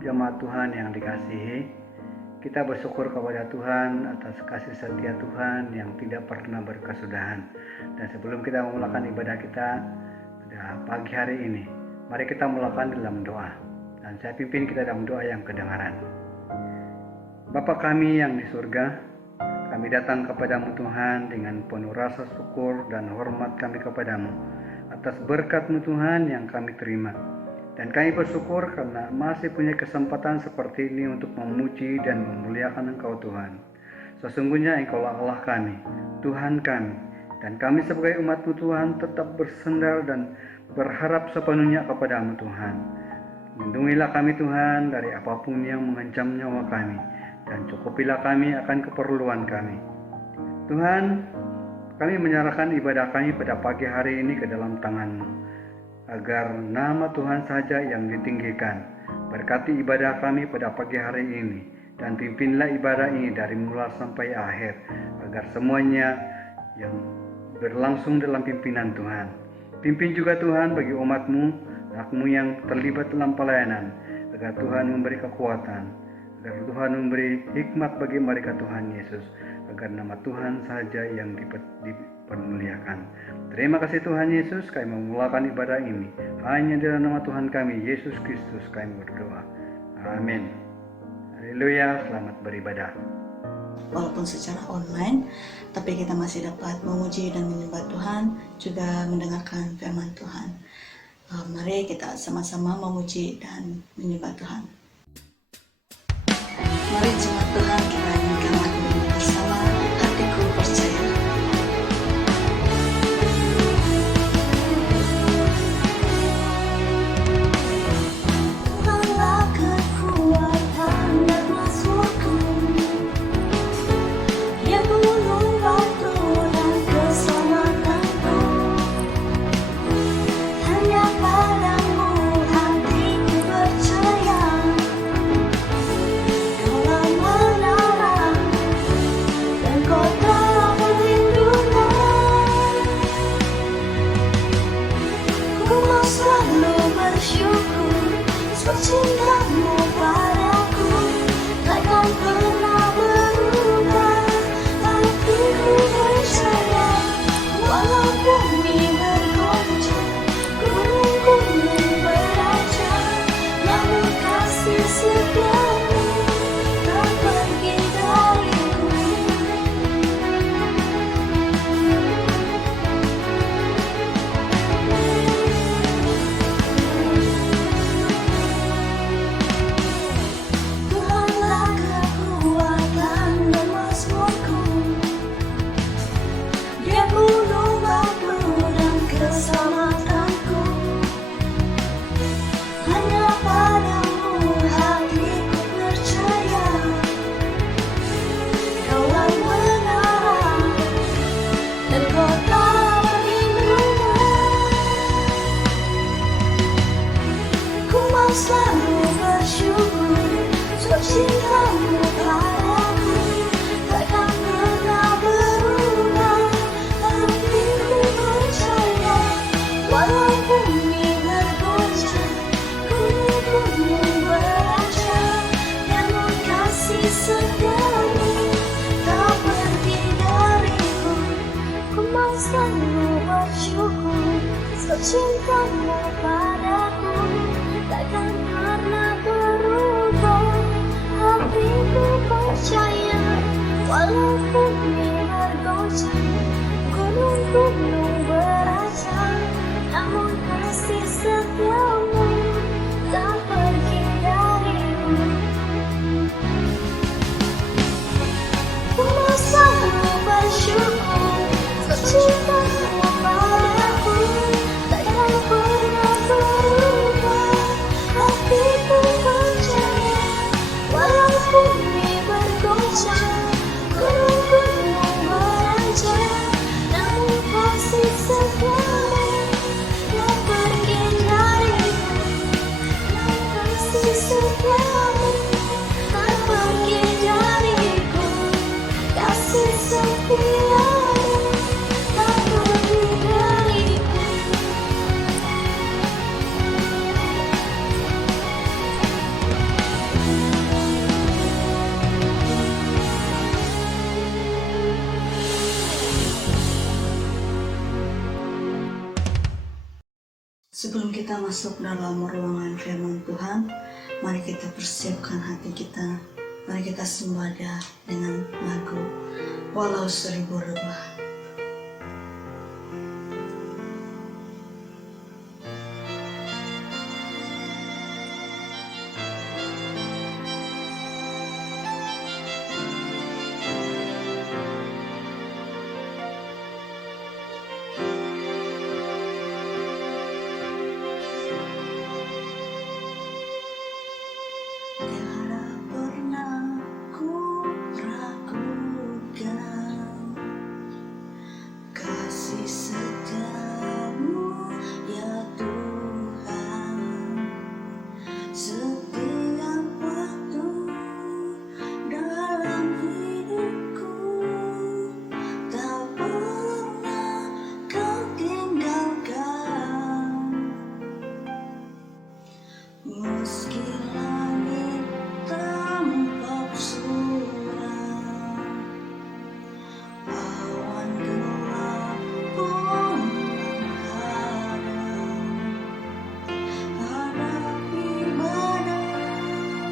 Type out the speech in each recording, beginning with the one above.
jemaat Tuhan yang dikasihi. Kita bersyukur kepada Tuhan atas kasih setia Tuhan yang tidak pernah berkesudahan. Dan sebelum kita memulakan ibadah kita pada pagi hari ini, mari kita mulakan dalam doa. Dan saya pimpin kita dalam doa yang kedengaran. Bapa kami yang di surga, kami datang kepadamu Tuhan dengan penuh rasa syukur dan hormat kami kepadamu atas berkat-Mu Tuhan yang kami terima. Dan kami bersyukur karena masih punya kesempatan seperti ini untuk memuji dan memuliakan Engkau Tuhan. Sesungguhnya Engkaulah Allah kami, Tuhan kami, dan kami sebagai umat-Mu Tuhan tetap bersandar dan berharap sepenuhnya kepadamu Tuhan. Lindungilah kami Tuhan dari apapun yang mengancam nyawa kami, dan cukupilah kami akan keperluan kami. Tuhan, kami menyerahkan ibadah kami pada pagi hari ini ke dalam tangan-Mu, agar nama Tuhan saja yang ditinggikan. Berkati ibadah kami pada pagi hari ini, dan pimpinlah ibadah ini dari mula sampai akhir, agar semuanya yang berlangsung dalam pimpinan Tuhan. Pimpin juga Tuhan bagi umat-Mu, anak-Mu yang terlibat dalam pelayanan, agar Tuhan memberi kekuatan, agar Tuhan memberi hikmat bagi mereka Tuhan Yesus, agar nama Tuhan saja yang dipermuliakan. Terima kasih Tuhan Yesus, kami memulakan ibadah ini hanya dalam nama Tuhan kami Yesus Kristus kami berdoa. Amin. Haleluya, selamat beribadah. Walaupun secara online, tapi kita masih dapat memuji dan menyembah Tuhan, juga mendengarkan firman Tuhan. Mari kita sama-sama memuji dan menyembah Tuhan. Mari jemaat Tuhan, kita nyanyikan lagu ini bersama, Hatiku Percaya. Tuhanlah kekuatan dan masukku, Dia gunung batu dan keselamatanku. Hanya padamu hatiku percaya, Kaulah menara dan kota perlindungan. Ku mau selalu bersyukur, sebab cinta-Mu padaku takkan pernah berubah. Hatiku percaya, walau bumi bergoncang, gunung-gunung berancang, namun kasih setia-Mu tak pergi dariku. Tuhanlah kekuatan dan mazmurku, Dia gunung batu dan keselamatanku. Hanya padamu hatiku percaya, Kaulah menara dan kota perlindungan. Ku mau selalu bersyukur, sebab cinta-Mu padaku takkan pernah berubah. Hatiku percaya, walau bumi bergoncang, gunung-gunung berancang, namun kasih setia-Mu tak pergi dariku. Ku mau selalu bersyukur, sebab cinta-Mu padaku takkan pernah berubah. Hatiku percaya, walau bumi bergoncang, gunung-gunung berancang, namun kasih setia-Mu tak pergi dariku. Ku mau selalu bersyukur, sebab cinta-Mu padaku takkan pernah berubah. Hatiku percaya, walau bumi bergoncang, gunung-gunung berancang, namun kasih setia-Mu tak pergi dariku. Kasih setia-Mu tak pergi dariku. Kasih setia-Mu tak pergi Sebelum kita masuk dalam ruangan firman Tuhan, mari kita persiapkan hati kita. Mari kita sembah Dia dengan lagu Walau Seribu Rebah. Tiada pernah ku ragukan kasih setiamu ya Tuhan. Setiap waktu dalam hidupku tak pernah kau tinggalkan. Meski langit tampak suram, awan gelap pun menghadang, hadapi badai,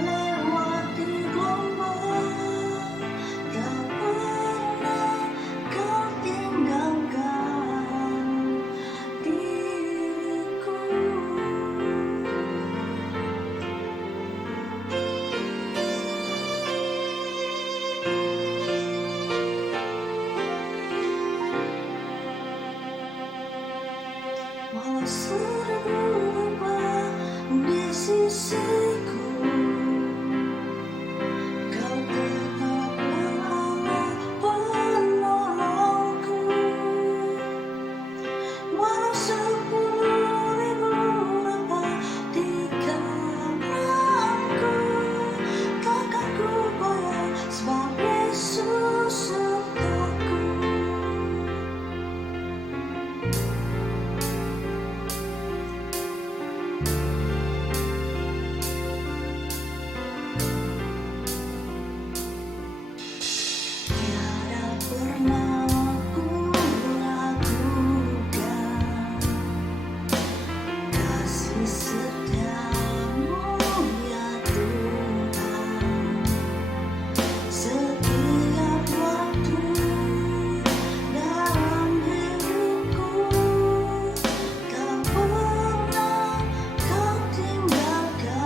lewati gelombang, tak pernah kau tinggalkan diriku. Walau seribu rebah di sisiku, Kau tetaplah Allah penolongku. Walau 10.000 rebah di kananku, takkan ku goyah sebab Yesus sertaku. Tiada pernah ku ragukan kasih setiamu ya Tuhan. Setiap waktu dalam hidupku tak pernah kau tinggalkan.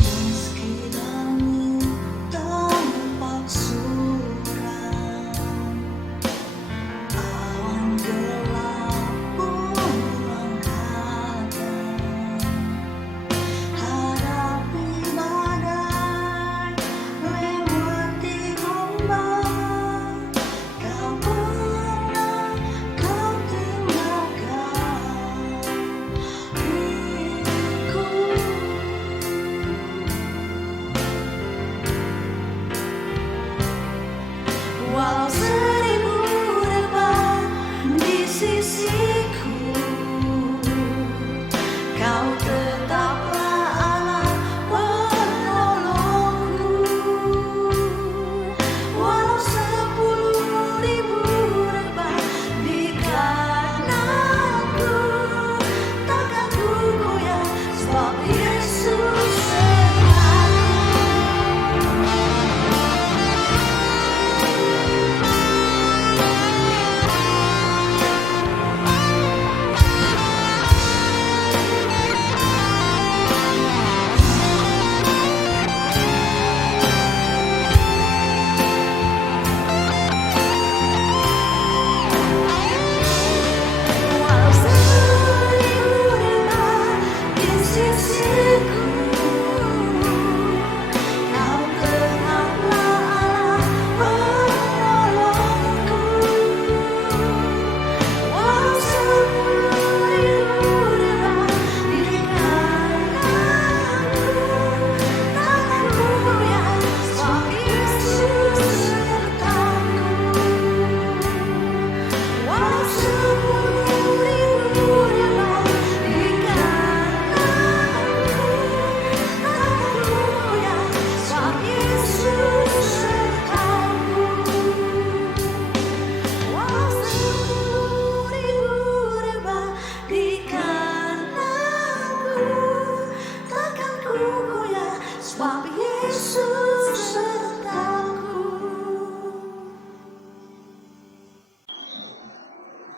Meski langit tampak suram, awan gelap pun menghadang, hadapi badai, lewati gelombang, tak pernah kau tinggalkan diriku. Walau seribu rebah di sisiku, Kau tetaplah Allah penolongku. Walau 10.000 rebah di kananku, takkan ku goyah sebab Yesus sertaku.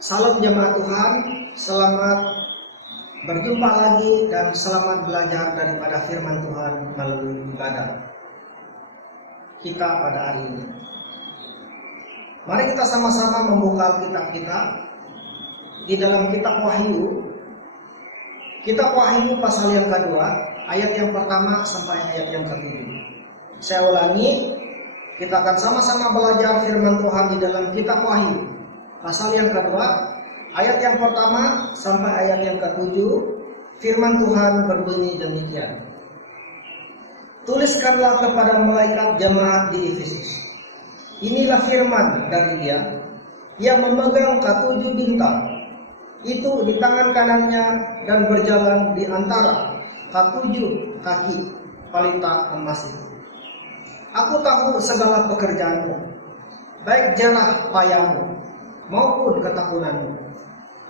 Salam jemaat Tuhan, selamat berjumpa lagi dan selamat belajar daripada firman Tuhan melalui ibadah kita pada hari ini. Mari kita sama-sama membuka Alkitab kita di dalam kitab Wahyu. Kitab Wahyu pasal yang kedua, ayat yang pertama sampai ayat yang ke-7. Saya ulangi, kita akan sama-sama belajar firman Tuhan di dalam kitab Wahyu pasal yang kedua, ayat yang pertama sampai ayat yang ke-7. Firman Tuhan berbunyi demikian. Tuliskanlah kepada malaikat jemaat di Efesus. Inilah firman dari Dia yang memegang ke-7 bintang. Itu di tangan kanannya dan berjalan di antara ke-7 kaki pelita emas itu. Aku tahu segala pekerjaanmu, baik jerah payahmu maupun ketekunan.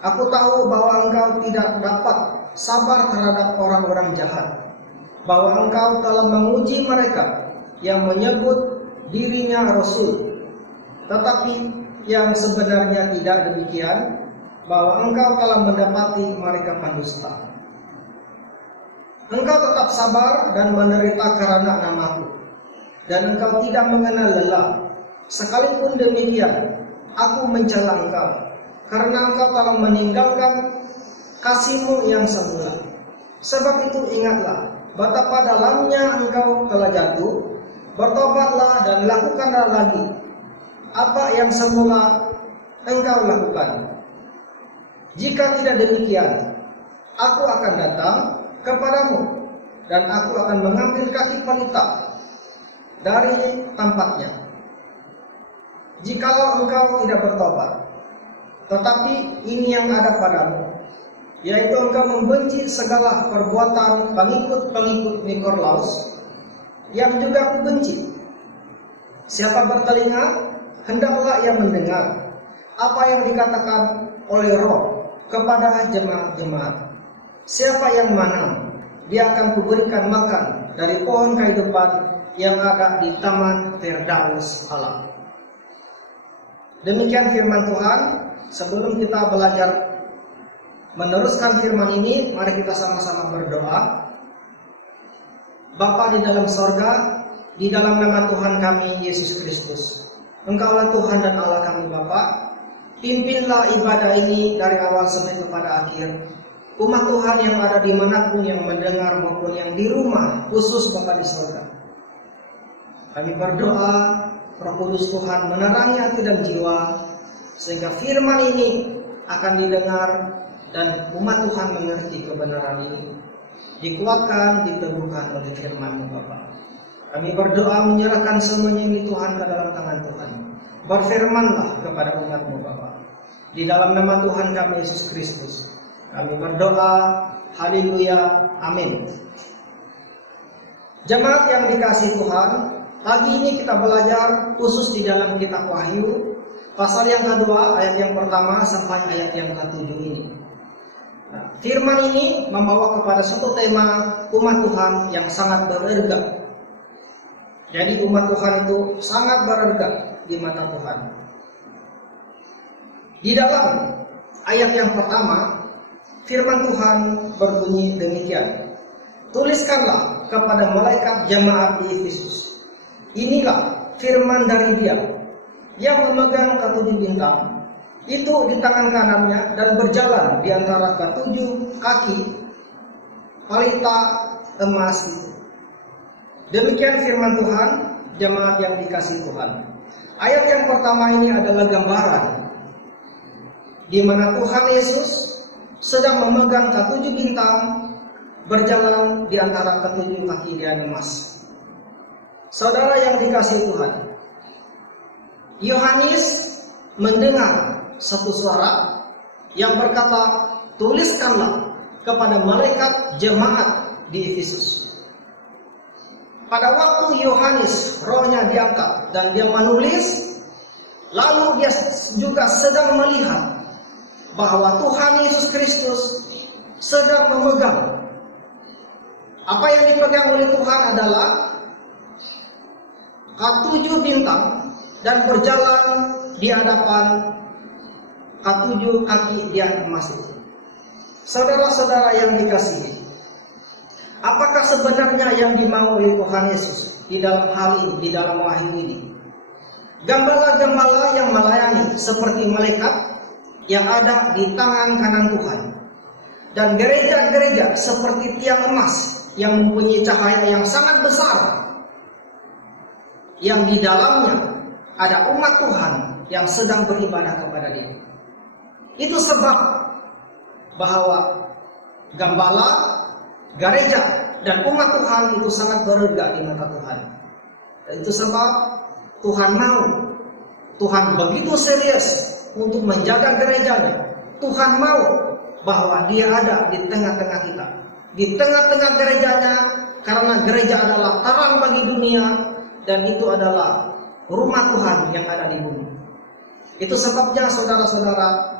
Aku tahu bahwa engkau tidak dapat sabar terhadap orang-orang jahat, bahwa engkau telah menguji mereka yang menyebut dirinya rasul, tetapi yang sebenarnya tidak demikian, bahwa engkau telah mendapati mereka pendusta. Engkau tetap sabar dan menderita karena namaku, dan engkau tidak mengenal lelah. Sekalipun demikian, aku mencela engkau, karena engkau telah meninggalkan kasihmu yang semula. Sebab itu ingatlah betapa dalamnya engkau telah jatuh. Bertobatlah dan lakukanlah lagi apa yang semula engkau lakukan. Jika tidak demikian, aku akan datang kepadamu dan aku akan mengambil kaki pelita dari tempatnya. Jikalau engkau tidak bertobat, tetapi ini yang ada padamu, yaitu engkau membenci segala perbuatan pengikut-pengikut Nikolaus, yang juga aku benci. Siapa bertelinga, hendaklah ia mendengar apa yang dikatakan oleh Roh kepada jemaat-jemaat. Siapa yang menang, dia akan kuberikan makan dari pohon kehidupan yang ada di taman Firdaus Allah. Demikian firman Tuhan. Sebelum kita belajar meneruskan firman ini, mari kita sama-sama berdoa. Bapa di dalam sorga, di dalam nama Tuhan kami Yesus Kristus, Engkaulah Tuhan dan Allah kami Bapa. Pimpinlah ibadah ini dari awal sampai kepada akhir. Umat Tuhan yang ada dimanapun yang mendengar maupun yang di rumah, khusus Bapa di sorga, kami berdoa Roh Kudus Tuhan menerangi hati dan jiwa, sehingga firman ini akan didengar dan umat Tuhan mengerti kebenaran ini, dikuatkan, diteguhkan oleh firman-Mu Bapa. Kami berdoa menyerahkan semuanya ini Tuhan ke dalam tangan Tuhan. Berfirmanlah kepada umat-Mu Bapa. Di dalam nama Tuhan kami Yesus Kristus, kami berdoa. Haleluya, amin. Jemaat yang dikasihi Tuhan, pagi ini kita belajar khusus di dalam kitab Wahyu pasal yang kedua, ayat yang pertama sampai ayat yang ke-7 ini. Nah, firman ini membawa kepada satu tema umat Tuhan yang sangat berharga. Jadi umat Tuhan itu sangat berharga di mata Tuhan. Di dalam ayat yang pertama, firman Tuhan berbunyi demikian. Tuliskanlah kepada malaikat jemaat di Efesus. Inilah firman dari Dia yang memegang ke-7 bintang. Itu di tangan kanannya dan berjalan di antara ke-7 kaki pelita emas itu. Demikian firman Tuhan, jemaat yang dikasihi Tuhan. Ayat yang pertama ini adalah gambaran di mana Tuhan Yesus sedang memegang ke-7 bintang, berjalan di antara ke-7 kaki Dia emas. Saudara yang dikasihi Tuhan, Yohanes mendengar satu suara yang berkata, tuliskanlah kepada malaikat jemaat di Efesus. Pada waktu Yohanes rohnya diangkat dan dia menulis, lalu dia juga sedang melihat bahwa Tuhan Yesus Kristus sedang memegang. Apa yang dipegang oleh Tuhan adalah ke-7 bintang dan berjalan di hadapan ketujuh kaki dian emas itu. Saudara-saudara yang dikasihi, apakah sebenarnya yang dimau oleh Tuhan Yesus di dalam hal ini, di dalam wahyu ini? Gembala-gembala yang melayani seperti malaikat yang ada di tangan kanan Tuhan, dan gereja-gereja seperti tiang emas yang mempunyai cahaya yang sangat besar, yang di dalamnya ada umat Tuhan yang sedang beribadah kepada Dia. Itu sebab bahwa gembala, gereja, dan umat Tuhan itu sangat berharga di mata Tuhan. Dan itu sebab Tuhan mau, Tuhan begitu serius untuk menjaga gerejanya. Tuhan mau bahwa Dia ada di tengah-tengah kita, di tengah-tengah gerejanya, karena gereja adalah terang bagi dunia, dan itu adalah rumah Tuhan yang ada di bumi. Itu sebabnya saudara-saudara,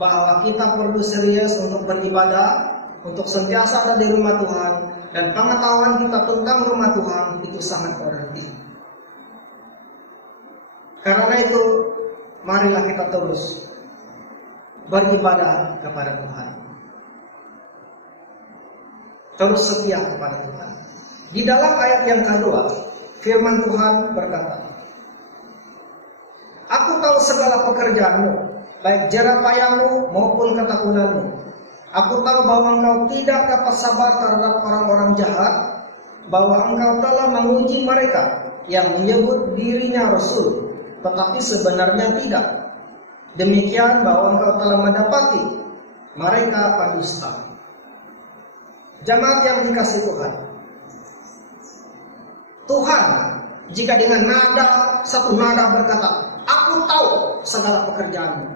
bahwa kita perlu serius untuk beribadah, untuk sentiasa ada di rumah Tuhan, dan pengetahuan kita tentang rumah Tuhan itu sangat berarti. Karena itu, marilah kita terus beribadah kepada Tuhan, terus setia kepada Tuhan. Di dalam ayat yang kedua, firman Tuhan berkata, "Aku tahu segala pekerjaanmu, baik jerapayahmu maupun ketakunanmu. Aku tahu bahwa engkau tidak dapat sabar terhadap orang-orang jahat, bahwa engkau telah menguji mereka yang menyebut dirinya rasul, tetapi sebenarnya tidak. Demikian bahwa engkau telah mendapati mereka pendusta." Jemaat yang dikasihi Tuhan, Tuhan jika dengan satu nada berkata, "Aku tahu segala pekerjaanmu,"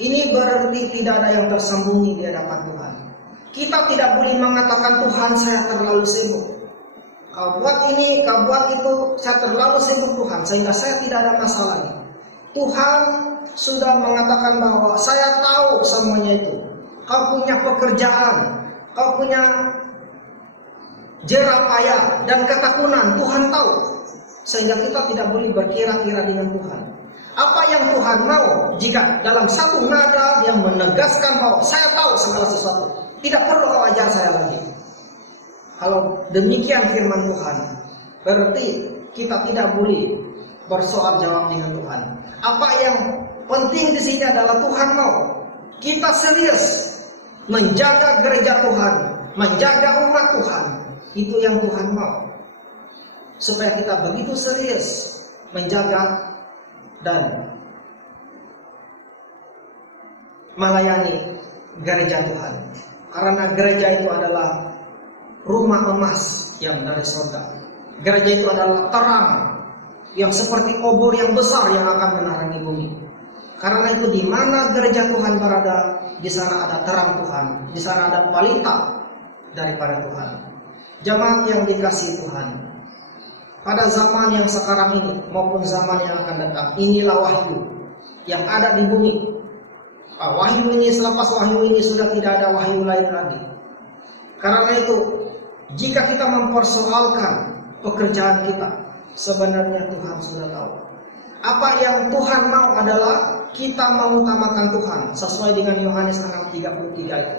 ini berarti tidak ada yang tersembunyi di hadapan Tuhan. Kita tidak boleh mengatakan, "Tuhan, saya terlalu sibuk. Kau buat ini, kau buat itu, saya terlalu sibuk Tuhan, sehingga saya tidak ada masalah ini." Tuhan sudah mengatakan bahwa saya tahu semuanya itu. Kau punya pekerjaan, kau punya jerapaya dan ketakunan, Tuhan tahu. Sehingga kita tidak boleh berkira-kira dengan Tuhan. Apa yang Tuhan mau jika dalam satu nada yang menegaskan bahwa saya tahu segala sesuatu, tidak perlu kau ajar saya lagi. Kalau demikian firman Tuhan, berarti kita tidak boleh bersoal jawab dengan Tuhan. Apa yang penting di sini adalah Tuhan mau kita serius menjaga gereja Tuhan, menjaga umat Tuhan. Itu yang Tuhan mau, supaya kita begitu serius menjaga dan melayani gereja Tuhan. Karena gereja itu adalah rumah emas yang dari surga. Gereja itu adalah terang yang seperti obor yang besar yang akan menerangi bumi. Karena itu di mana gereja Tuhan berada, di sana ada terang Tuhan, di sana ada pelita daripada Tuhan. Jemaat yang dikasihi Tuhan, pada zaman yang sekarang ini maupun zaman yang akan datang, inilah wahyu yang ada di bumi. Wahyu ini, selepas wahyu ini sudah tidak ada wahyu lain lagi. Karena itu, jika kita mempersoalkan pekerjaan kita, sebenarnya Tuhan sudah tahu. Apa yang Tuhan mau adalah kita mengutamakan Tuhan sesuai dengan Yohanes 6:33 itu.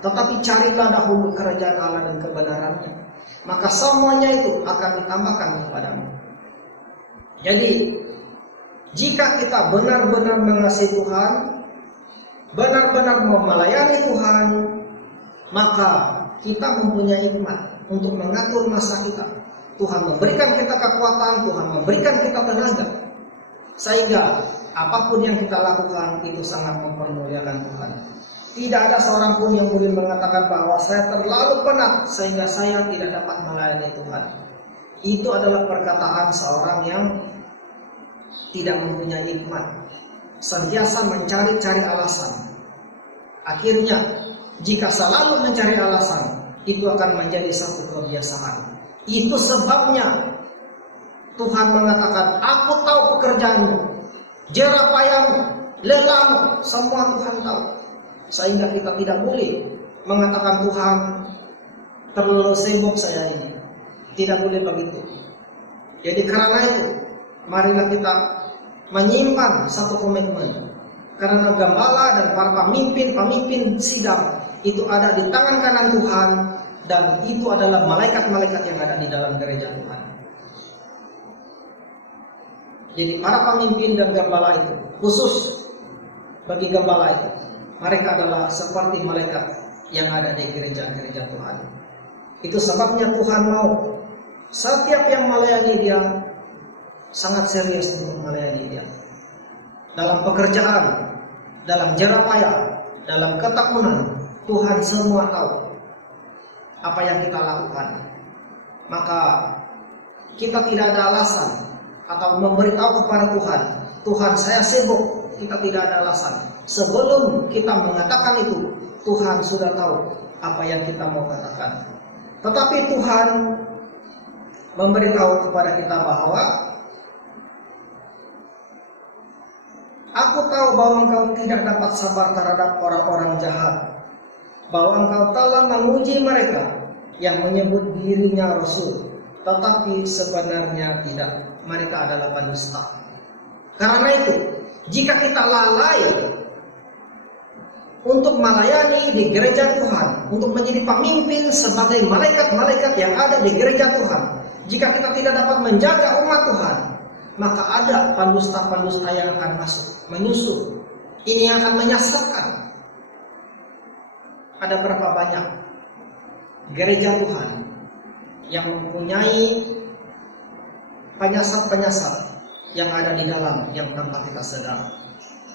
Tetapi carilah dahulu kerajaan Allah dan kebenarannya, maka semuanya itu akan ditambahkan kepadamu. Jadi, jika kita benar-benar mengasihi Tuhan, benar-benar mau melayani Tuhan, maka kita mempunyai hikmat untuk mengatur masa kita. Tuhan memberikan kita kekuatan, Tuhan memberikan kita tenaga, sehingga apapun yang kita lakukan itu sangat mempermuliakan Tuhan. Tidak ada seorang pun yang boleh mengatakan bahwa saya terlalu penat sehingga saya tidak dapat melayani Tuhan. Itu adalah perkataan seorang yang tidak mempunyai hikmat, sentiasa mencari-cari alasan. Akhirnya, jika selalu mencari alasan, itu akan menjadi satu kebiasaan. Itu sebabnya Tuhan mengatakan, "Aku tahu pekerjaanmu, jerapayahmu, lelahmu, semua Tuhan tahu." Sehingga kita tidak boleh mengatakan, "Tuhan, terlalu sibuk saya ini." Tidak boleh begitu. Jadi karena itu, marilah kita menyimpan satu komitmen Karena gembala dan para pemimpin sidang itu ada di tangan kanan Tuhan, dan itu adalah malaikat-malaikat yang ada di dalam gereja Tuhan. Jadi para pemimpin dan gembala itu, khusus bagi gembala itu, mereka adalah seperti malaikat yang ada di gereja-gereja Tuhan. Itu sebabnya Tuhan mau setiap yang melayani dia sangat serius untuk melayani dia. Dalam pekerjaan, dalam jerah payah, dalam ketekunan, Tuhan semua tahu apa yang kita lakukan. Maka kita tidak ada alasan atau memberitahu kepada Tuhan, Tuhan saya sibuk. Kita tidak ada alasan. Sebelum kita mengatakan itu, Tuhan sudah tahu apa yang kita mau katakan. Tetapi Tuhan memberitahu kepada kita bahwa aku tahu bahwa engkau tidak dapat sabar terhadap orang-orang jahat, bahwa engkau telah menguji mereka yang menyebut dirinya rasul, tetapi sebenarnya tidak. Mereka adalah pendusta. Karena itu, jika kita lalai untuk melayani di gereja Tuhan, untuk menjadi pemimpin sebagai malaikat-malaikat yang ada di gereja Tuhan, jika kita tidak dapat menjaga umat Tuhan, maka ada pendusta-pendusta yang akan masuk, menyusul. Ini akan menyesatkan. Ada berapa banyak gereja Tuhan yang mempunyai penyasar-penyasar yang ada di dalam yang tanpa kita sadar.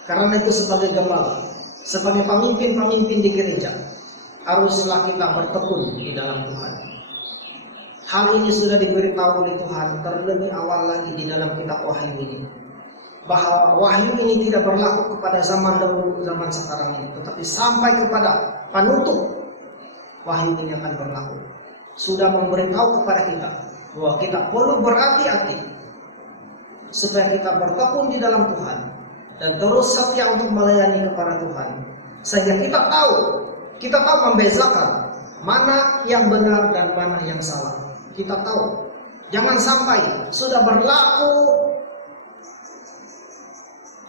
Karena itu sebagai gembala, sebagai pemimpin-pemimpin di gereja, haruslah kita bertekun di dalam Tuhan. Hal ini sudah diberitahu oleh Tuhan terlebih awal lagi di dalam kitab Wahyu ini, bahwa wahyu ini tidak berlaku kepada zaman dahulu, zaman sekarang ini, tetapi sampai kepada penutup wahyu ini akan berlaku. Sudah memberitahu kepada kita bahwa kita perlu berhati-hati supaya kita bertekun di dalam Tuhan dan terus setia untuk melayani kepada Tuhan, sehingga kita tahu membezakan mana yang benar dan mana yang salah. Kita tahu, jangan sampai sudah berlaku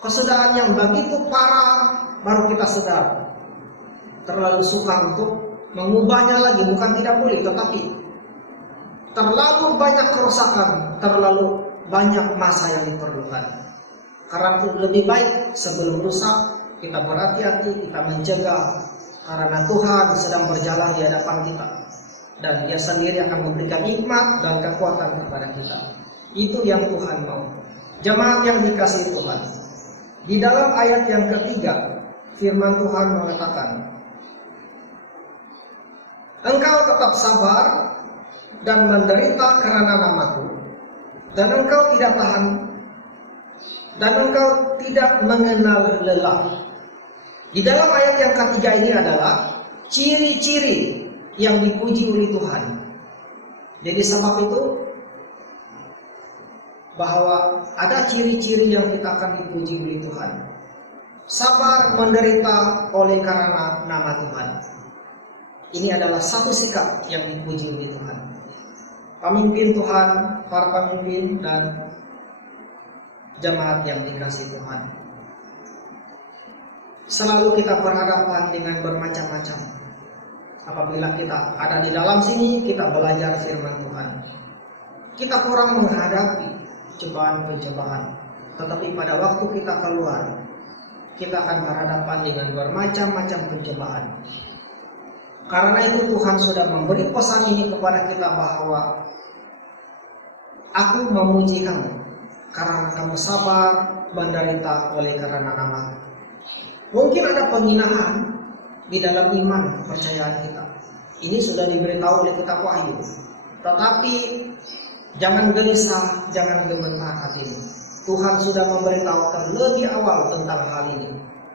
kesudahan yang begitu parah baru kita sadar. Terlalu suka untuk mengubahnya lagi, bukan tidak boleh, tetapi terlalu banyak kerusakan, terlalu banyak masa yang diperlukan. Karena itu lebih baik sebelum rusak kita berhati-hati, kita mencegah, karena Tuhan sedang berjalan di hadapan kita dan Dia sendiri akan memberikan hikmat dan kekuatan kepada kita. Itu yang Tuhan mau. Jemaat yang dikasihi Tuhan, di dalam ayat yang ketiga firman Tuhan mengatakan, engkau tetap sabar dan menderita karena namaku, dan engkau tidak tahan, dan engkau tidak mengenal lelah. Di dalam ayat yang ketiga ini adalah ciri-ciri yang dipuji oleh Tuhan. Jadi sebab itu bahwa ada ciri-ciri yang kita akan dipuji oleh Tuhan. Sabar menderita oleh karena nama Tuhan. Ini adalah satu sikap yang dipuji oleh Tuhan. Pemimpin Tuhan, para pemimpin dan jemaat yang dikasihi Tuhan, selalu kita berhadapan dengan bermacam-macam. Apabila kita ada di dalam sini, kita belajar firman Tuhan, kita kurang menghadapi cobaan-pencobaan. Tetapi pada waktu kita keluar, kita akan berhadapan dengan bermacam-macam pencobaan. Karena itu Tuhan sudah memberi pesan ini kepada kita bahwa aku memuji kamu karena kamu sabar menderita oleh karena namaku. Mungkin ada penghinaan di dalam iman kepercayaan kita. Ini sudah diberitahu oleh kitab Wahyu. Tetapi jangan gelisah, jangan gemetar hatimu. Tuhan sudah memberitahu terlebih awal tentang hal ini,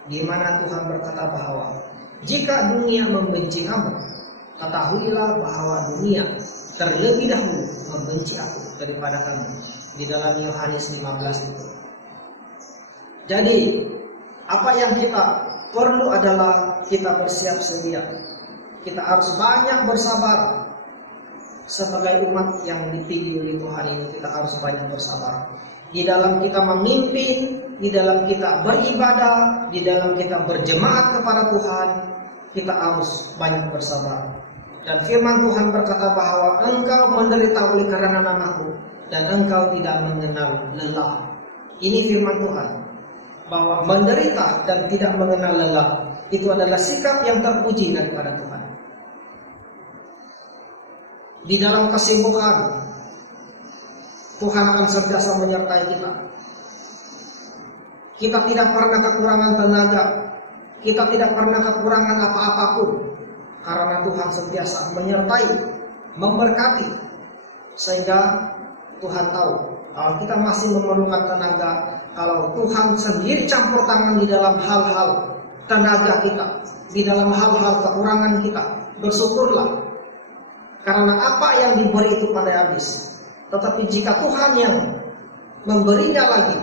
di mana Tuhan berkata bahwa jika dunia membenci kamu, ketahuilah bahwa dunia terlebih dahulu membenci aku daripada kamu. Di dalam Yohanes 15 itu. Jadi apa yang kita perlu adalah kita bersiap sedia. Kita harus banyak bersabar. Sebagai umat yang dipilih oleh Tuhan ini, kita harus banyak bersabar. Di dalam kita memimpin di dalam kita beribadah, di dalam kita berjemaat kepada Tuhan, kita harus banyak bersabar. Dan firman Tuhan berkata bahwa engkau menderita oleh karena namaku, dan engkau tidak mengenal lelah. Ini firman Tuhan, bahwa menderita dan tidak mengenal lelah itu adalah sikap yang terpuji daripada Tuhan. Di dalam kesibukan, Tuhan akan senantiasa menyertai kita. Kita tidak pernah kekurangan tenaga, kita tidak pernah kekurangan apa-apapun, karena Tuhan senantiasa menyertai, memberkati, sehingga Tuhan tahu kalau kita masih memerlukan tenaga, kalau Tuhan sendiri campur tangan di dalam hal-hal tenaga kita, di dalam hal-hal kekurangan kita, bersyukurlah. Karena apa yang diberi itu pandai habis. Tetapi jika Tuhan yang memberinya lagi,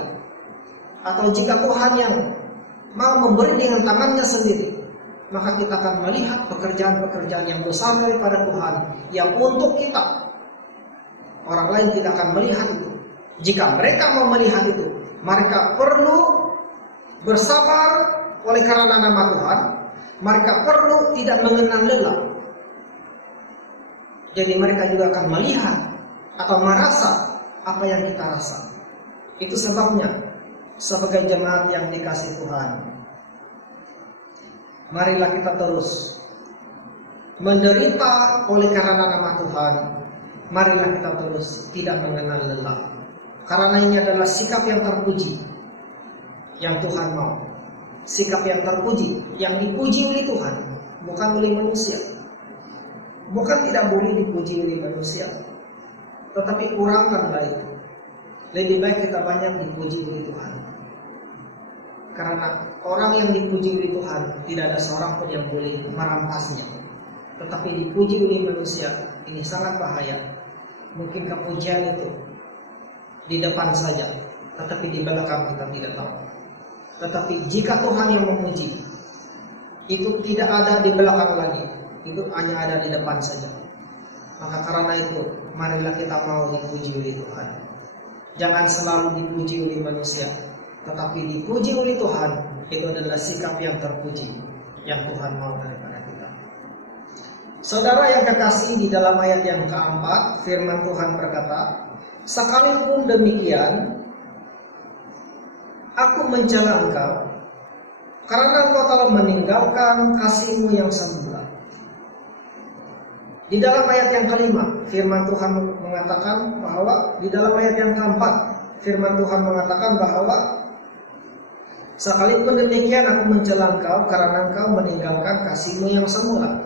atau jika Tuhan yang mau memberi dengan tangannya sendiri, maka kita akan melihat pekerjaan-pekerjaan yang besar daripada Tuhan yang untuk kita. Orang lain tidak akan melihat itu. Jika mereka mau melihat itu, mereka perlu bersabar oleh karena nama Tuhan. Mereka perlu tidak mengenal lelah. Jadi mereka juga akan melihat atau merasa apa yang kita rasa. Itu sebabnya sebagai jemaat yang dikasih Tuhan, marilah kita terus menderita oleh karena nama Tuhan. Marilah kita terus tidak mengenal lelah. Karena ini adalah sikap yang terpuji yang Tuhan mau. Sikap yang terpuji, yang dipuji oleh Tuhan, bukan oleh manusia. Bukan tidak boleh dipuji oleh manusia, tetapi kurangkanlah itu. Lebih baik kita banyak dipuji oleh Tuhan. Karena orang yang dipuji oleh Tuhan, tidak ada seorang pun yang boleh merampasnya. Tetapi dipuji oleh manusia, ini sangat bahaya. Mungkin kepujian itu di depan saja, tetapi di belakang kita tidak tahu. Tetapi jika Tuhan yang memuji, itu tidak ada di belakang lagi, itu hanya ada di depan saja. Maka karena itu, marilah kita mau dipuji oleh Tuhan. Jangan selalu dipuji oleh manusia, tetapi dipuji oleh Tuhan. Itu adalah sikap yang terpuji yang Tuhan mau daripada kita. Saudara yang kekasih, di dalam ayat yang keempat, firman Tuhan berkata, sekalipun demikian, aku mencela engkau, karena engkau telah meninggalkan kasih-Mu yang semula. Di dalam ayat yang kelima, firman Tuhan mengatakan bahwa, di dalam ayat yang keempat, firman Tuhan mengatakan bahwa sekalipun demikian aku mencela engkau, karena engkau meninggalkan kasih-Mu yang semula.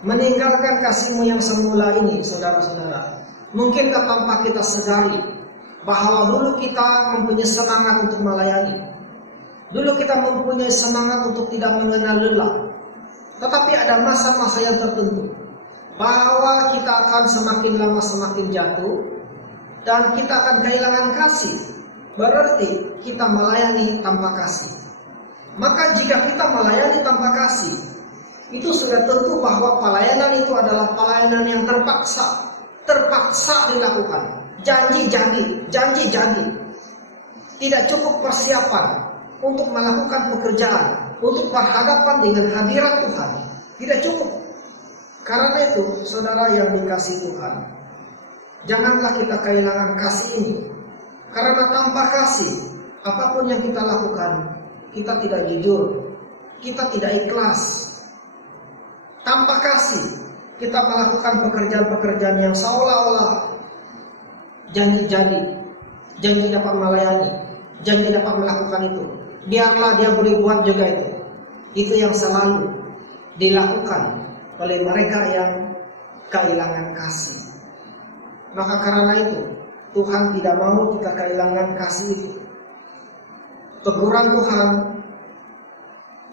Meninggalkan kasih-Mu yang semula ini, saudara-saudara, mungkinkah tanpa kita sadari bahwa dulu kita mempunyai semangat untuk melayani, dulu kita mempunyai semangat untuk tidak mengenal lelah, tetapi ada masa-masa yang tertentu bahwa kita akan semakin lama semakin jatuh dan kita akan kehilangan kasih. Berarti kita melayani tanpa kasih. Maka jika kita melayani tanpa kasih, itu sudah tentu bahwa pelayanan itu adalah pelayanan yang terpaksa dilakukan. Janji jadi. Tidak cukup persiapan untuk melakukan pekerjaan, untuk berhadapan dengan hadirat Tuhan. Tidak cukup. Karena itu, saudara yang dikasihi Tuhan, janganlah kita kehilangan kasih ini. Karena tanpa kasih, apapun yang kita lakukan, kita tidak jujur, kita tidak ikhlas. Tanpa kasih, kita melakukan pekerjaan-pekerjaan yang seolah-olah janji dapat melayani, janji dapat melakukan itu. Biarlah dia boleh buat juga itu. Itu yang selalu dilakukan oleh mereka yang kehilangan kasih. Maka karena itu, Tuhan tidak mau kita kehilangan kasih itu. Teguran Tuhan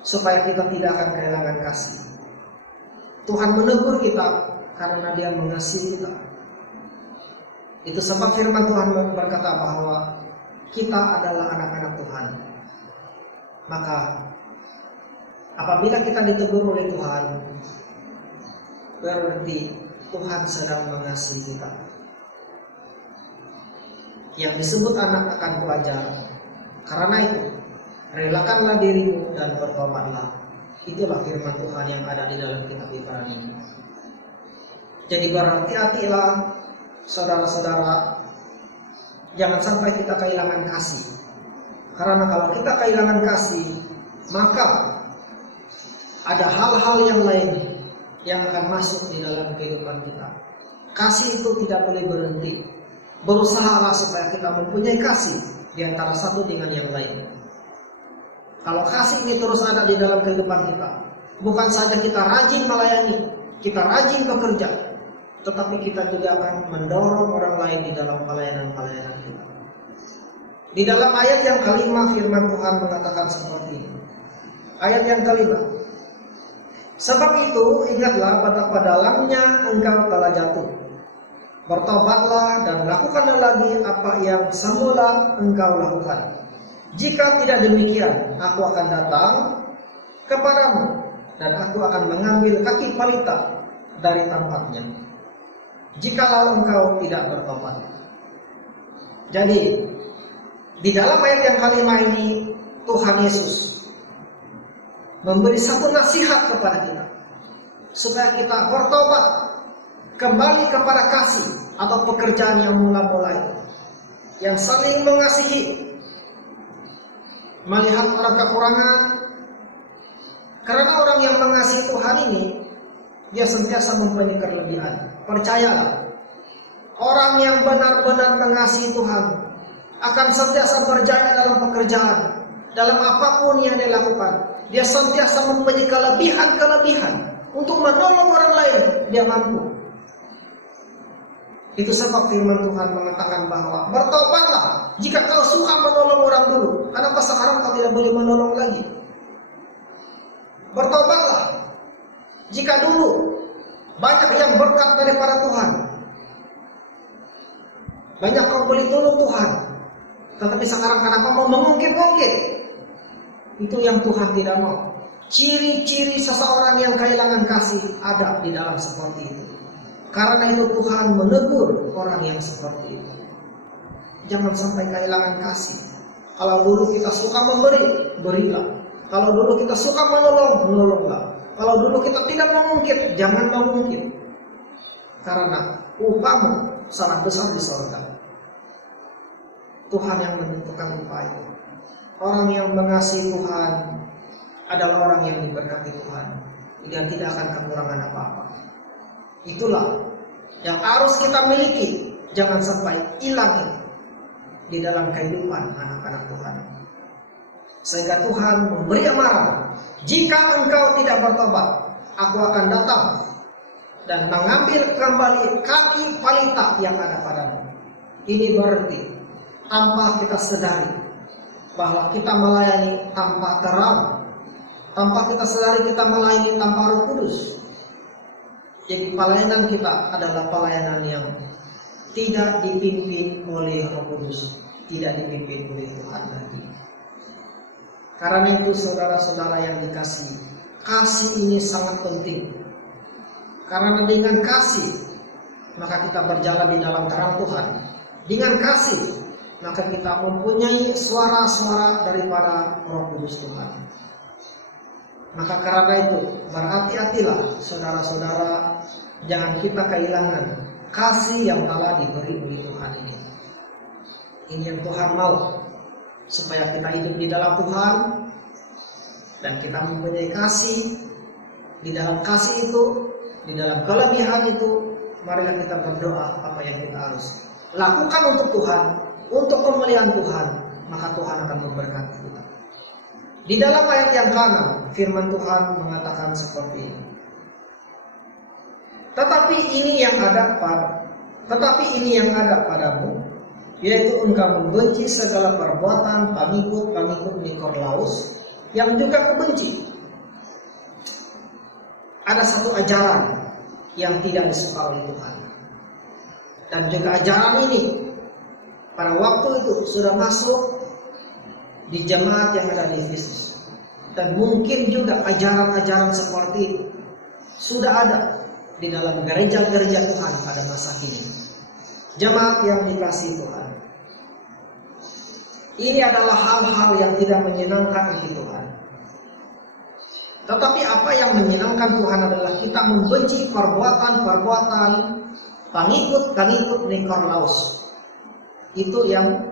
supaya kita tidak akan kehilangan kasih. Tuhan menegur kita karena Dia mengasihi kita. Itu sebab firman Tuhan berkata bahwa kita adalah anak-anak Tuhan. Maka apabila kita ditegur oleh Tuhan, berarti Tuhan sedang mengasihi kita. Yang disebut anak akan kuajar, Karena itu, relakanlah dirimu dan bertobatlah. Itulah firman Tuhan yang ada di dalam kitab Ibrani ini. Jadi berhati-hatilah saudara-saudara, jangan sampai kita kehilangan kasih. Karena kalau kita kehilangan kasih, maka ada hal-hal yang lain yang akan masuk di dalam kehidupan kita. Kasih itu tidak boleh berhenti. Berusahalah supaya kita mempunyai kasih di antara satu dengan yang lain. Kalau kasih ini terus ada di dalam kehidupan kita, bukan saja kita rajin melayani, kita rajin bekerja, tetapi kita juga akan mendorong orang lain di dalam pelayanan-pelayanan kita. Di dalam ayat yang kelima firman Tuhan mengatakan seperti ini. Ayat yang kelima. Sebab itu ingatlah betapa dalamnya engkau telah jatuh. Bertobatlah dan lakukanlah lagi apa yang semula engkau lakukan. Jika tidak demikian, aku akan datang kepadamu dan aku akan mengambil kaki pelita dari tempatnya, jikalau engkau tidak bertobat. Jadi, di dalam ayat yang kelima ini, Tuhan Yesus memberi satu nasihat kepada kita, supaya kita bertobat, kembali kepada kasih atau pekerjaan yang mula-mula itu, yang saling mengasihi, melihat orang kekurangan. Karena orang yang mengasihi Tuhan ini, dia sentiasa mempunyai kelebihan. Percayalah, orang yang benar-benar mengasihi Tuhan akan sentiasa berjaya dalam pekerjaan, dalam apapun yang dia lakukan. Dia sentiasa mempunyai kelebihan-kelebihan untuk menolong orang lain. Dia mampu. Itu sebab firman Tuhan mengatakan bahwa bertobatlah jika kau suka menolong orang dulu. Kenapa sekarang kau tidak boleh menolong lagi? Bertobatlah jika dulu banyak yang berkat daripada Tuhan, banyak kau boleh tolong Tuhan, tetapi sekarang kenapa mau mengungkit-ungkit? Itu yang Tuhan tidak mau. Ciri-ciri seseorang yang kehilangan kasih ada di dalam seperti itu. Karena itu Tuhan menegur orang yang seperti itu. Jangan sampai kehilangan kasih. Kalau dulu kita suka memberi, berilah. Kalau dulu kita suka menolong, menolonglah. Kalau dulu kita tidak mengungkit, jangan mengungkit. Karena upahmu sangat besar di surga. Tuhan yang menentukan upah itu. Orang yang mengasihi Tuhan adalah orang yang diberkati Tuhan. Dia tidak akan kekurangan apa-apa. Itulah yang harus kita miliki. Jangan sampai hilang di dalam kehidupan anak-anak Tuhan. Sehingga Tuhan memberi amaran, jika engkau tidak bertobat, aku akan datang dan mengambil kembali kaki pelita yang ada padamu. Ini berarti tanpa kita sadari bahwa kita melayani tanpa terang, tanpa kita sadari kita melayani tanpa Roh Kudus. Jadi pelayanan kita adalah pelayanan yang tidak dipimpin oleh Roh Kudus, tidak dipimpin oleh Tuhan lagi. Karena itu saudara-saudara yang dikasihi, kasih ini sangat penting. Karena dengan kasih maka kita berjalan di dalam terang Tuhan. Dengan kasih maka kita mempunyai suara-suara daripada Roh Kudus Tuhan. Maka karena itu berhati-hatilah saudara-saudara, jangan kita kehilangan kasih yang telah diberi oleh Tuhan ini. Ini yang Tuhan mau, supaya kita hidup di dalam Tuhan dan kita mempunyai kasih. Di dalam kasih itu, di dalam kelebihan itu, marilah kita berdoa apa yang kita harus lakukan untuk Tuhan, untuk kemuliaan Tuhan, maka Tuhan akan memberkati kita. Di dalam ayat yang ke-6, firman Tuhan mengatakan seperti ini. Tetapi ini yang ada padamu, yaitu engkau membenci segala perbuatan pengikut Nikolaus yang juga kubenci. Ada satu ajaran yang tidak disuka oleh Tuhan. Dan juga ajaran ini pada waktu itu sudah masuk di jemaat yang ada di Efesus. Dan mungkin juga ajaran-ajaran seperti itu sudah ada di dalam gereja-gereja Tuhan pada masa kini. Jemaat yang dikasihi Tuhan. Ini adalah hal-hal yang tidak menyenangkan bagi Tuhan. Tetapi apa yang menyenangkan Tuhan adalah kita membenci perbuatan-perbuatan pengikut-pengikut Nikolaus. Itu yang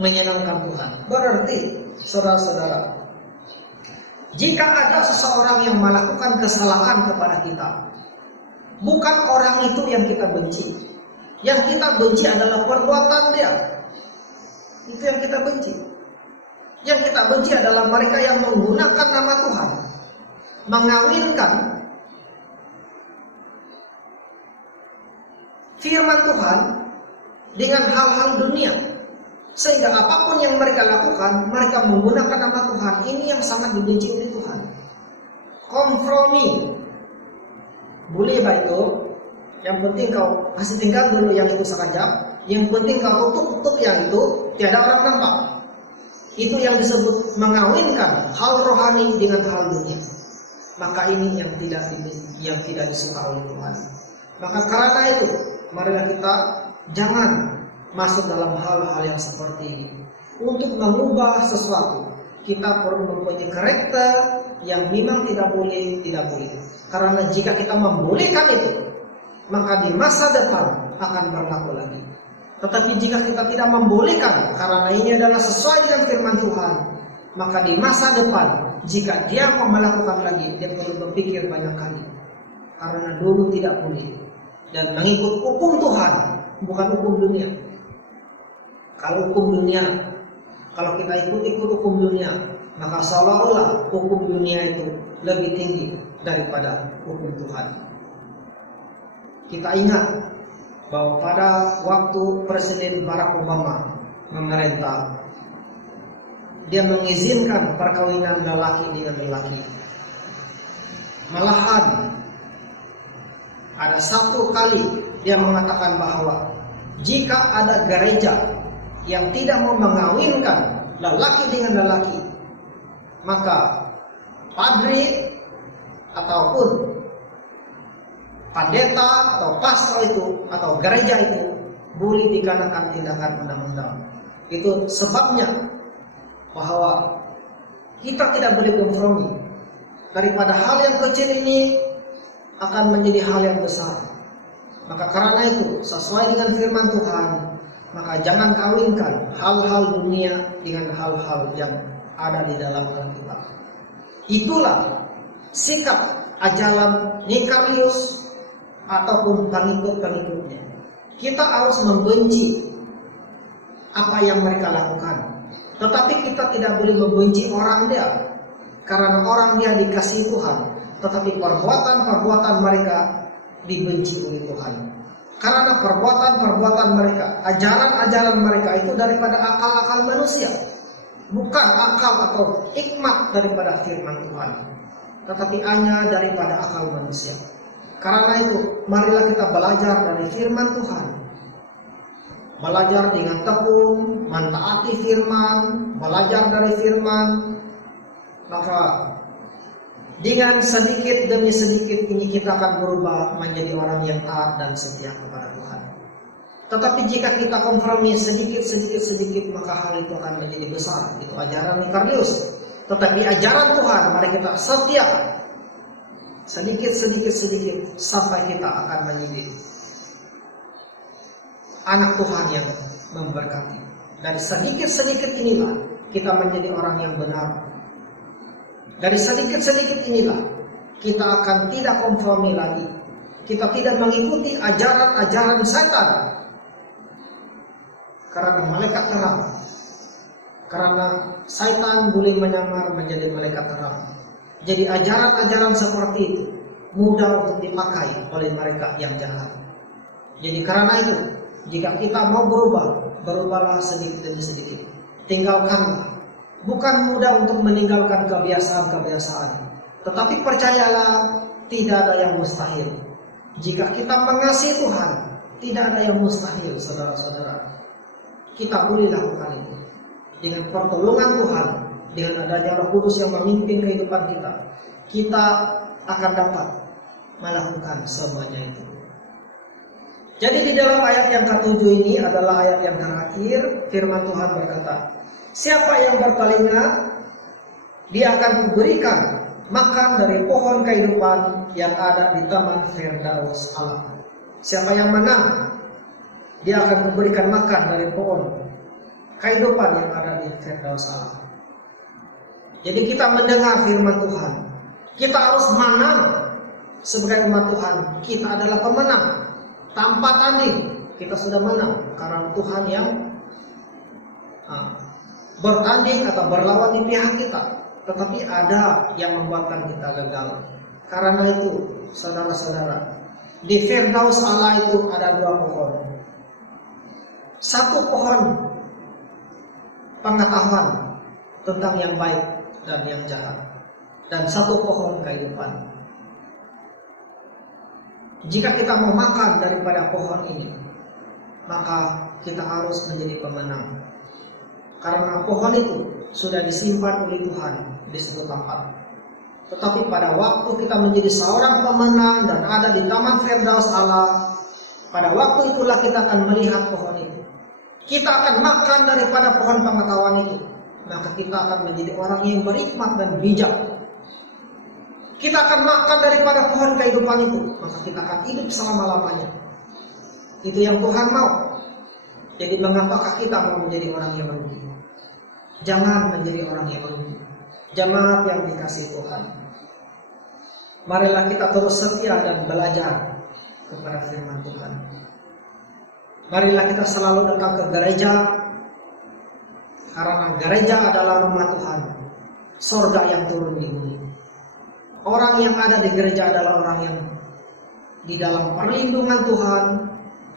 menyenangkan Tuhan. Berarti, saudara-saudara, jika ada seseorang yang melakukan kesalahan kepada kita, bukan orang itu yang kita benci. Yang kita benci adalah perbuatan dia. Itu yang kita benci. Yang kita benci adalah mereka yang menggunakan nama Tuhan, mengawinkan firman Tuhan dengan hal-hal dunia. Sehingga apapun yang mereka lakukan, mereka menggunakan nama Tuhan. Ini yang sangat dibenci oleh Tuhan. Kompromi. Boleh baik itu. Yang penting kau masih tinggal dulu yang itu sekejap. Yang penting kau tutup yang itu, tiada orang nampak. Itu yang disebut mengawinkan hal rohani dengan hal dunia. Maka ini yang tidak disuka oleh Tuhan. Maka karena itu, marilah kita jangan masuk dalam hal-hal yang seperti ini. Untuk mengubah sesuatu, kita perlu mempunyai karakter yang memang tidak boleh. Karena jika kita membolehkan itu, maka di masa depan akan berlaku lagi. Tetapi jika kita tidak membolehkan, karena ini adalah sesuai dengan firman Tuhan, maka di masa depan, jika dia mau melakukan lagi, dia perlu berpikir banyak kali. Karena dulu tidak boleh. Dan mengikut hukum Tuhan, bukan hukum dunia. Kalau hukum dunia, kalau kita ikut hukum dunia, maka seolah-olah hukum dunia itu lebih tinggi daripada hukum Tuhan. Kita ingat bahwa pada waktu Presiden Barack Obama memerintah, dia mengizinkan perkawinan lelaki dengan lelaki. Malahan ada satu kali dia mengatakan bahwa jika ada gereja yang tidak mau mengawinkan lelaki dengan lelaki, maka padri ataupun pendeta atau pastor itu atau gereja itu boleh dikenakan tindakan undang-undang. Itu sebabnya bahwa kita tidak boleh kompromi. Daripada hal yang kecil ini akan menjadi hal yang besar. Maka karena itu, sesuai dengan firman Tuhan, maka jangan kawinkan hal-hal dunia dengan hal-hal yang ada di dalam Alkitab. Itulah sikap ajaran Nikolaus ataupun pengikut-pengikutnya. Kita harus membenci apa yang mereka lakukan. Tetapi kita tidak boleh membenci orang dia, karena orang dia dikasihi Tuhan. Tetapi perbuatan-perbuatan mereka dibenci oleh Tuhan. Karena perbuatan-perbuatan mereka, ajaran-ajaran mereka itu daripada akal-akal manusia. Bukan akal atau hikmat daripada firman Tuhan, tetapi hanya daripada akal manusia. Karena itu, marilah kita belajar dari firman Tuhan. Belajar dengan tekun, mentaati firman, belajar dari firman. Maka dengan sedikit demi sedikit ini kita akan berubah menjadi orang yang taat dan setia kepada Tuhan. Tetapi jika kita kompromi sedikit, maka hal itu akan menjadi besar. Itu ajaran Nikolaus. Tetapi ajaran Tuhan, mari kita setia. Sedikit sampai kita akan menjadi anak Tuhan yang memberkati. Dari sedikit inilah kita menjadi orang yang benar. Dari sedikit inilah kita akan tidak kompromi lagi. Kita tidak mengikuti ajaran-ajaran setan. Karena malaikat terang. Karena setan boleh menyamar menjadi malaikat terang. Jadi ajaran-ajaran seperti itu mudah untuk dipakai oleh mereka yang jahat. Jadi karena itu, jika kita mau berubahlah sedikit demi sedikit. Tinggalkanlah. Bukan mudah untuk meninggalkan kebiasaan-kebiasaan. Tetapi percayalah, tidak ada yang mustahil. Jika kita mengasihi Tuhan, tidak ada yang mustahil, saudara-saudara. Kita boleh lakukan itu. Dengan pertolongan Tuhan, dengan adanya Roh Kudus yang memimpin kehidupan kita akan dapat melakukan semuanya itu. Jadi di dalam ayat yang ke-7 ini adalah ayat yang terakhir, firman Tuhan berkata, siapa yang bertelinga, dia akan kuberikan makan dari pohon kehidupan yang ada di taman Firdaus Allah. Siapa yang menang, dia akan kuberikan makan dari pohon kehidupan yang ada di Firdaus Allah. Jadi kita mendengar firman Tuhan, kita harus menang sebagai umat Tuhan. Kita adalah pemenang. Tanpa tanding kita sudah menang karena Tuhan yang bertanding atau berlawan di pihak kita. Tetapi ada yang membuatkan kita gagal. Karena itu, saudara-saudara, di Firdaus Allah itu ada 2 pohon. Satu pohon pengetahuan tentang yang baik dan yang jahat, dan satu pohon kehidupan. Jika kita mau makan daripada pohon ini, maka kita harus menjadi pemenang. Karena pohon itu sudah disimpan oleh Tuhan di suatu tempat. Tetapi pada waktu kita menjadi seorang pemenang dan ada di taman Firdaus Allah, pada waktu itulah kita akan melihat pohon itu. Kita akan makan daripada pohon pengetahuan itu. Maka kita akan menjadi orang yang berhikmat dan bijak. Kita akan makan daripada pohon kehidupan itu, maka kita akan hidup selama-lamanya. Itu yang Tuhan mau. Jadi mengapakah kita mau menjadi orang yang merugi? Jangan menjadi orang yang merugi. Jemaat yang dikasihi Tuhan, marilah kita terus setia dan belajar kepada firman Tuhan. Marilah kita selalu datang ke gereja, karena gereja adalah rumah Tuhan, sorga yang turun di bumi. Orang yang ada di gereja adalah orang yang di dalam perlindungan Tuhan,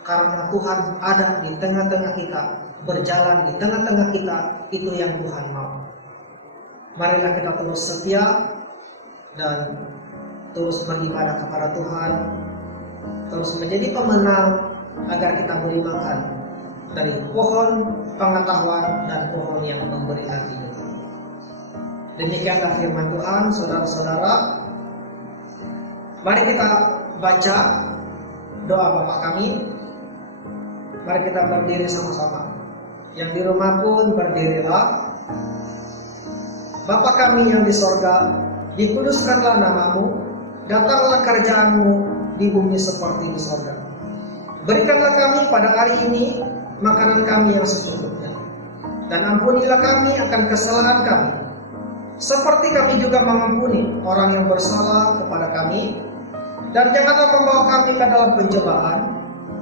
karena Tuhan ada di tengah-tengah kita, berjalan di tengah-tengah kita. Itu yang Tuhan mau. Marilah kita terus setia dan terus beribadah kepada Tuhan, terus menjadi pemenang, agar kita beri makan dari pohon pengetahuan dan pohon yang memberi hati. Demikianlah firman Tuhan, saudara-saudara. Mari kita baca doa Bapa kami. Mari kita berdiri sama-sama. Yang di rumah pun berdirilah. Bapa kami yang di sorga, dikuduskanlah namamu, datanglah kerajaanmu di bumi seperti di sorga. Berikanlah kami pada hari ini makanan kami yang secukupnya, dan ampunilah kami akan kesalahan kami, seperti kami juga mengampuni orang yang bersalah kepada kami. Dan janganlah membawa kami ke dalam pencobaan,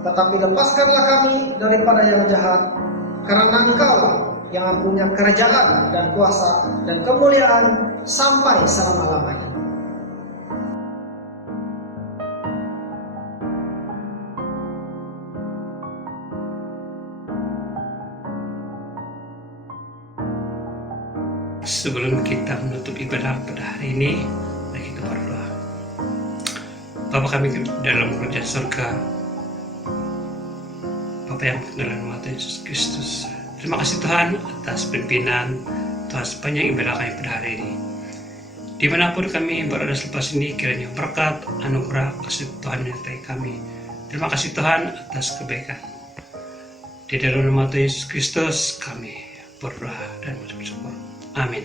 tetapi lepaskanlah kami daripada yang jahat, karena Engkau-lah yang mempunyai kerajaan dan kuasa dan kemuliaan sampai selama-lamanya. Sebelum kita menutup ibadah pada hari ini, mari kita berdoa. Bapa kami dalam kerajaan surga, Bapa yang dalam nama Yesus Kristus, terima kasih Tuhan atas pimpinan Tuhan sepanjang ibadah kami pada hari ini. Dimanapun kami berada selepas ini, kiranya berkat, anugerah, kasih Tuhan menyertai kami. Terima kasih Tuhan atas kebaikan. Di dalam nama Yesus Kristus kami berdoa dan bersyukur. Amin.